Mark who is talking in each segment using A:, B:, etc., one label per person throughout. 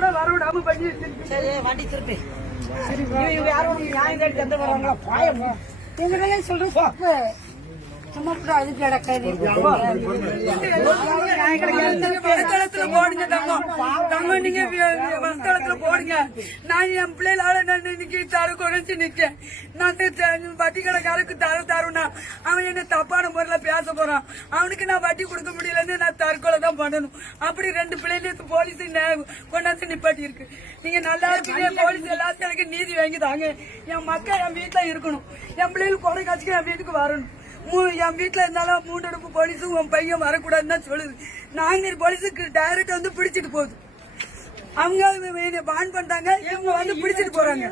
A: கூட வர விடாம பண்ணி.
B: சரி வண்டி திருப்பி. இவங்க யாரும் நியாயம் கேட்டு எந்த வர்றாங்களா பாயம்
C: இவங்களே சொல்றேன் சும்மா கூட அது கிடக்காது
A: வஸ்தளத்துல போடுங்க தங்கம். தங்கம் நீங்க வி- வஸ்தளத்துல போடுங்க. நான் என் பிள்ளைகளால நான் இன்னைக்கு தர குறைச்சு நிக்கேன். நான் வட்டி கடைக்காரருக்கு தர தருணா. அவன் என்ன தப்பான முறையில பேச போறான். அவனுக்கு நான் வட்டி கொடுக்க முடியலன்னு நான் தற்கொலை தான் பண்ணணும். அப்படி ரெண்டு பிள்ளைகளுக்கு போலீஸ் கொண்டாந்து நிப்பாட்டி இருக்கு. நீங்க நல்லா இருப்பீங்க போலீஸ் எல்லாத்தையும் எனக்கு நீதி வாங்கி தாங்க. என் மக்கள் என் வீட்டுல இருக்கணும். என் பிள்ளைகள் கொலை காட்சிக்கு என் வீட்டுக்கு வரணும். என் வீட்டுல இருந்தாலும் மூன்றடுப்பு போலீஸும் உன் பையன் வரக்கூடாதுன்னு தான் சொல்லுது. நாங்குநேரி போலீஸுக்கு டைரக்ட் வந்து பிடிச்சிட்டு போகுது. அவங்க என்னை பான் பண்ணிட்டாங்க இவங்க வந்து பிடிச்சிட்டு போறாங்க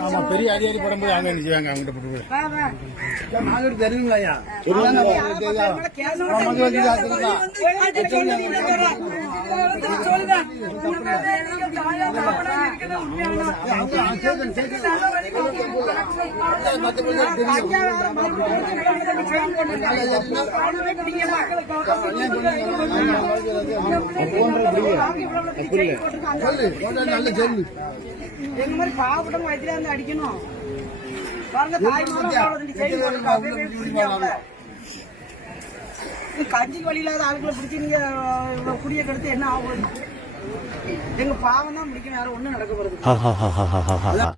D: ஆமா பெரிய அதிகாரி படும்போது அங்க நிற்கிறாங்க அவங்ககிட்ட போட்டு.
E: நாங்களுக்கு தெரியுங்களாயா சொல்லு
B: எங்க மாதிரி பாவப்பட்டவங்க வயிற்றுல இருந்து அடிக்கணும் பாருங்க தாய் கஞ்சிக்கு வழி இல்லாத ஆளுங்களை பிடிச்சி நீங்க இவ்வளவு குடிய கெடுத்து என்ன ஆகும் எங்க பாவம் தான் பிடிக்கும் யாரும் ஒண்ணும் நடக்க போறது